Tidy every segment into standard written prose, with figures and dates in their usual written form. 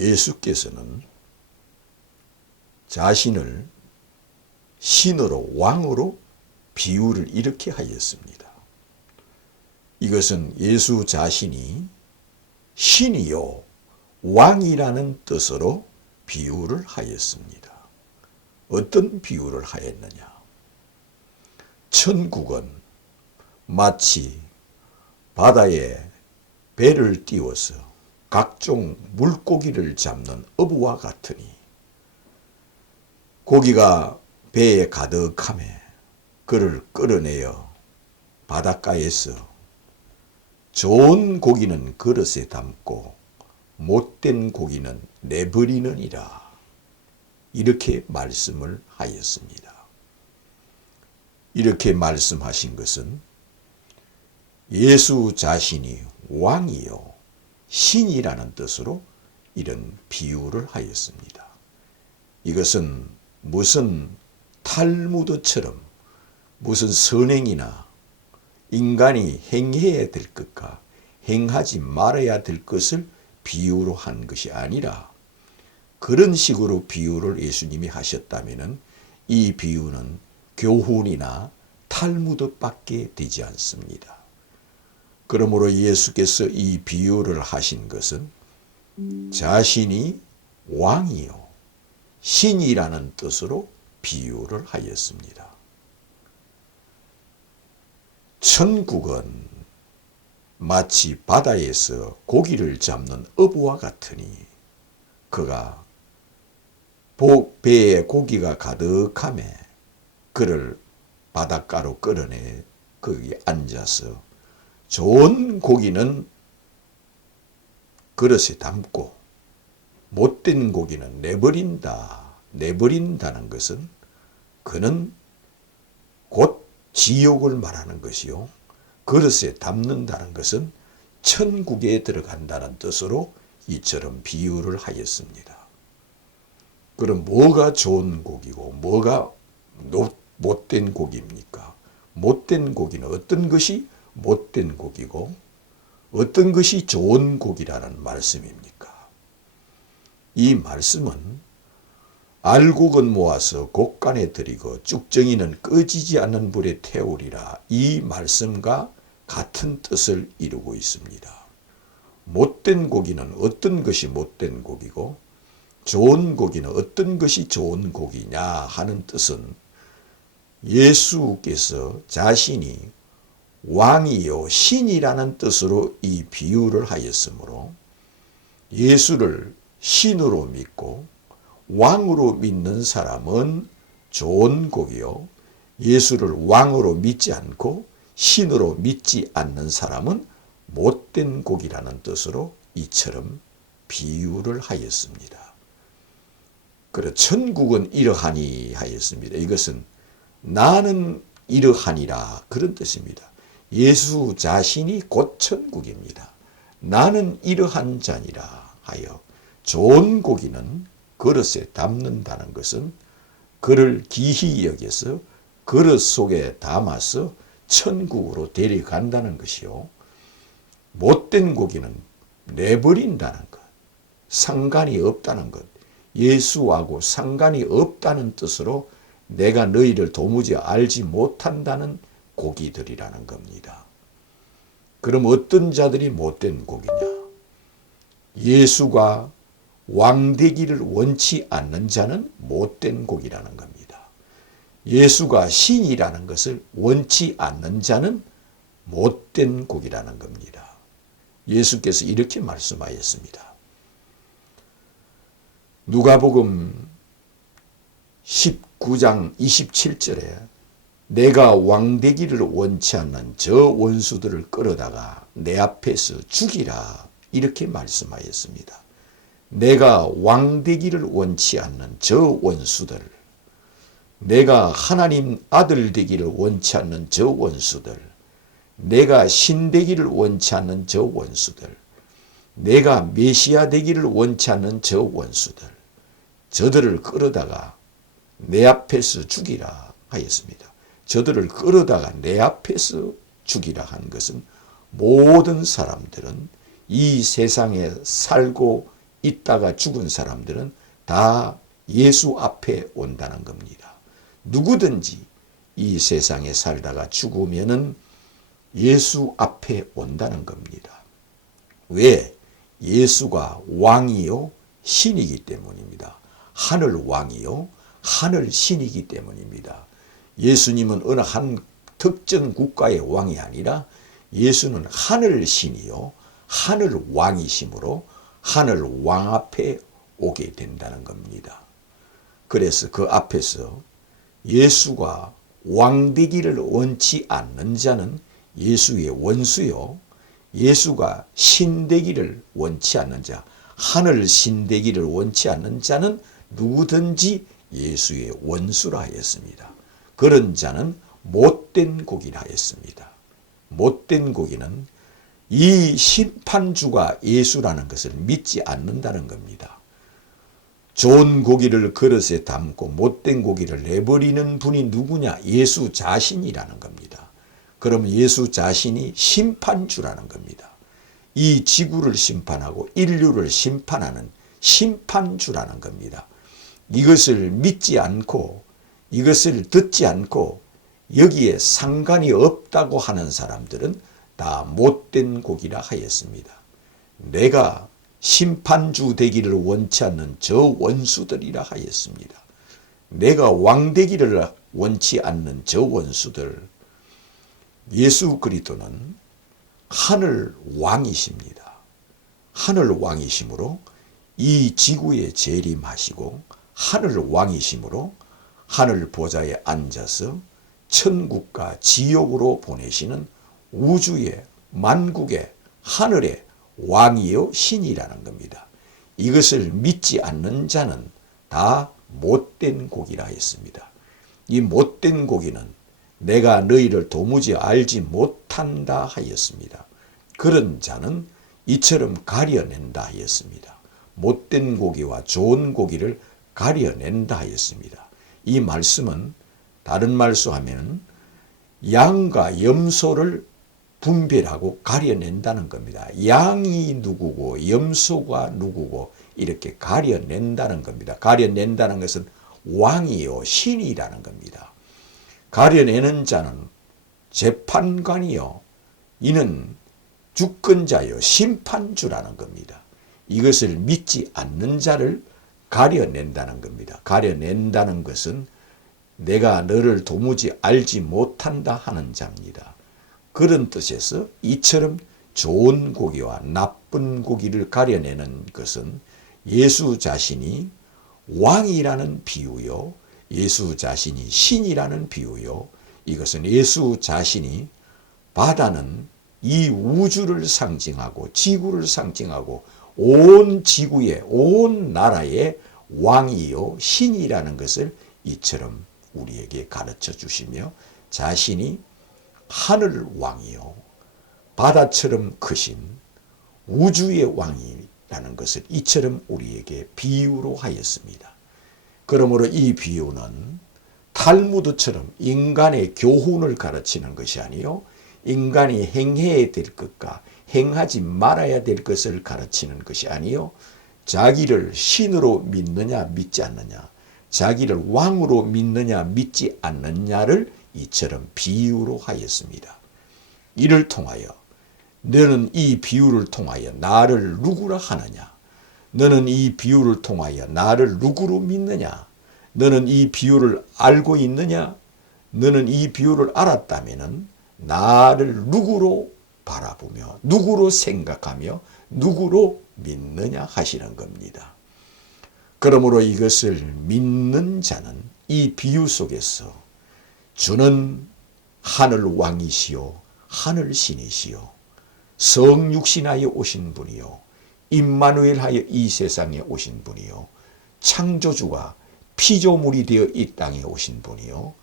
예수께서는 자신을 신으로 왕으로 비유를 이렇게 하였습니다. 이것은 예수 자신이 신이요 왕이라는 뜻으로 비유를 하였습니다. 어떤 비유를 하였느냐? 천국은 마치 바다에 배를 띄워서 각종 물고기를 잡는 어부와 같으니 고기가 배에 가득하매 그를 끌어내어 바닷가에서 좋은 고기는 그릇에 담고 못된 고기는 내버리느니라. 이렇게 말씀을 하였습니다. 이렇게 말씀하신 것은 예수 자신이 왕이요 신이라는 뜻으로 이런 비유를 하였습니다. 이것은 무슨 탈무드처럼 무슨 선행이나 인간이 행해야 될 것과 행하지 말아야 될 것을 비유로 한 것이 아니라 그런 식으로 비유를 예수님이 하셨다면 이 비유는 교훈이나 탈무드밖에 되지 않습니다. 그러므로 예수께서 이 비유를 하신 것은 자신이 왕이요 신이라는 뜻으로 비유를 하였습니다. 천국은 마치 바다에서 고기를 잡는 어부와 같으니 그가 배에 고기가 가득하매 그를 바닷가로 끌어내 거기 앉아서 좋은 고기는 그릇에 담고 못된 고기는 내버린다는 것은 그는 곧 지옥을 말하는 것이요 그릇에 담는다는 것은 천국에 들어간다는 뜻으로 이처럼 비유를 하였습니다. 그럼 뭐가 좋은 고기고 뭐가 못된 고기입니까? 못된 고기는 어떤 것이 못된 고기고 어떤 것이 좋은 고기라는 말씀입니까? 이 말씀은 알곡은 모아서 곡간에 들이고 쭉정이는 꺼지지 않는 불에 태우리라. 이 말씀과 같은 뜻을 이루고 있습니다. 못된 고기는 어떤 것이 못된 고기고 좋은 고기는 어떤 것이 좋은 고기냐 하는 뜻은 예수께서 자신이 왕이요 신이라는 뜻으로 이 비유를 하였으므로 예수를 신으로 믿고 왕으로 믿는 사람은 좋은 고기요 예수를 왕으로 믿지 않고 신으로 믿지 않는 사람은 못된 고기라는 뜻으로 이처럼 비유를 하였습니다. 그래 천국은 이러하니 하였습니다. 이것은 나는 이러하니라 그런 뜻입니다. 예수 자신이 곧 천국입니다. 나는 이러한 자니라 하여 좋은 고기는 그릇에 담는다는 것은 그를 기히 여겨서 그릇 속에 담아서 천국으로 데려간다는 것이요. 못된 고기는 내버린다는 것, 상관이 없다는 것, 예수하고 상관이 없다는 뜻으로 내가 너희를 도무지 알지 못한다는 고기들이라는 겁니다. 그럼 어떤 자들이 못된 고기냐? 예수가 왕되기를 원치 않는 자는 못된 고기라는 겁니다. 예수가 신이라는 것을 원치 않는 자는 못된 고기라는 겁니다. 예수께서 이렇게 말씀하였습니다. 누가복음 19장 27절에 내가 왕되기를 원치 않는 저 원수들을 끌어다가 내 앞에서 죽이라 이렇게 말씀하였습니다. 내가 왕되기를 원치 않는 저 원수들, 내가 하나님 아들 되기를 원치 않는 저 원수들, 내가 신 되기를 원치 않는 저 원수들, 내가 메시아 되기를 원치 않는 저 원수들, 저들을 끌어다가 내 앞에서 죽이라 하였습니다. 저들을 끌어다가 내 앞에서 죽이라 한 것은 모든 사람들은 이 세상에 살고 있다가 죽은 사람들은 다 예수 앞에 온다는 겁니다. 누구든지 이 세상에 살다가 죽으면은 예수 앞에 온다는 겁니다. 왜? 예수가 왕이요 신이기 때문입니다. 하늘 왕이요 하늘 신이기 때문입니다. 예수님은 어느 한 특정 국가의 왕이 아니라 예수는 하늘 신이요 하늘 왕이시므로 하늘 왕 앞에 오게 된다는 겁니다. 그래서 그 앞에서 예수가 왕 되기를 원치 않는 자는 예수의 원수요, 예수가 신 되기를 원치 않는 자, 하늘 신 되기를 원치 않는 자는 누구든지 예수의 원수라 하였습니다. 그런 자는 못된 고기라 하였습니다. 못된 고기는 이 심판주가 예수라는 것을 믿지 않는다는 겁니다. 좋은 고기를 그릇에 담고 못된 고기를 내버리는 분이 누구냐? 예수 자신이라는 겁니다. 그럼 예수 자신이 심판주라는 겁니다. 이 지구를 심판하고 인류를 심판하는 심판주라는 겁니다. 이것을 믿지 않고 이것을 듣지 않고 여기에 상관이 없다고 하는 사람들은 다 못된 고기라 하였습니다. 내가 심판주 되기를 원치 않는 저 원수들이라 하였습니다. 내가 왕 되기를 원치 않는 저 원수들, 예수 그리스도는 하늘 왕이십니다. 하늘 왕이시므로 이 지구에 재림하시고 하늘 왕이시므로 하늘 보좌에 앉아서 천국과 지옥으로 보내시는 우주의 만국의 하늘의 왕이요 신이라는 겁니다. 이것을 믿지 않는 자는 다 못된 고기라 했습니다. 이 못된 고기는 내가 너희를 도무지 알지 못한다 하였습니다. 그런 자는 이처럼 가려낸다 하였습니다. 못된 고기와 좋은 고기를 가려낸다 하였습니다. 이 말씀은 다른 말로 하면 양과 염소를 분별하고 가려낸다는 겁니다. 양이 누구고 염소가 누구고 이렇게 가려낸다는 겁니다. 가려낸다는 것은 왕이요 신이라는 겁니다. 가려내는 자는 재판관이요 이는 주권자요 심판주라는 겁니다. 이것을 믿지 않는 자를 가려낸다는 겁니다. 가려낸다는 것은 내가 너를 도무지 알지 못한다 하는 자입니다. 그런 뜻에서 이처럼 좋은 고기와 나쁜 고기를 가려내는 것은 예수 자신이 왕이라는 비유요, 예수 자신이 신이라는 비유요, 이것은 예수 자신이 바다는 이 우주를 상징하고 지구를 상징하고 온 지구의 온 나라의 왕이요 신이라는 것을 이처럼 우리에게 가르쳐 주시며 자신이 하늘 왕이요 바다처럼 크신 우주의 왕이라는 것을 이처럼 우리에게 비유로 하였습니다. 그러므로 이 비유는 탈무드처럼 인간의 교훈을 가르치는 것이 아니요 인간이 행해야 될 것과 행하지 말아야 될 것을 가르치는 것이 아니요 자기를 신으로 믿느냐 믿지 않느냐, 자기를 왕으로 믿느냐 믿지 않느냐를 이처럼 비유로 하였습니다. 이를 통하여 너는 이 비유를 통하여 나를 누구라 하느냐, 너는 이 비유를 통하여 나를 누구로 믿느냐, 너는 이 비유를 알고 있느냐, 너는 이 비유를 알았다면 나를 누구로 바라보며 누구로 생각하며 누구로 믿느냐 하시는 겁니다. 그러므로 이것을 믿는 자는 이 비유 속에서 주는 하늘 왕이시요 하늘 신이시요 성육신하여 오신 분이요 임마누엘하여 이 세상에 오신 분이요 창조주가 피조물이 되어 이 땅에 오신 분이요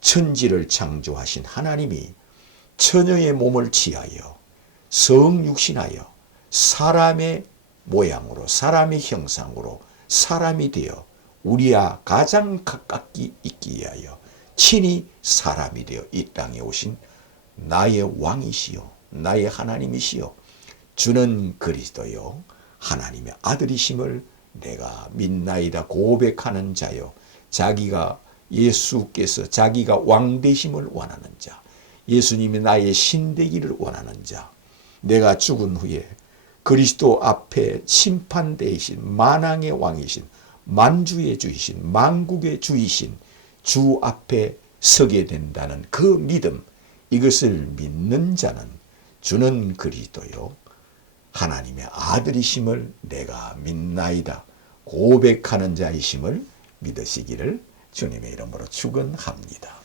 천지를 창조하신 하나님이 처녀의 몸을 취하여 성육신하여 사람의 모양으로 사람의 형상으로 사람이 되어 우리와 가장 가깝게 있기 위하여 친히 사람이 되어 이 땅에 오신 나의 왕이시요 나의 하나님이시요 주는 그리스도요 하나님의 아들이심을 내가 믿나이다 고백하는 자요. 자기가 예수께서 자기가 왕 되심을 원하는 자, 예수님이 나의 신 되기를 원하는 자, 내가 죽은 후에 그리스도 앞에 심판대이신 만왕의 왕이신 만주의 주이신 만국의 주이신 주 앞에 서게 된다는 그 믿음, 이것을 믿는 자는 주는 그리스도요 하나님의 아들이심을 내가 믿나이다 고백하는 자이심을 믿으시기를 주님의 이름으로 축원합니다.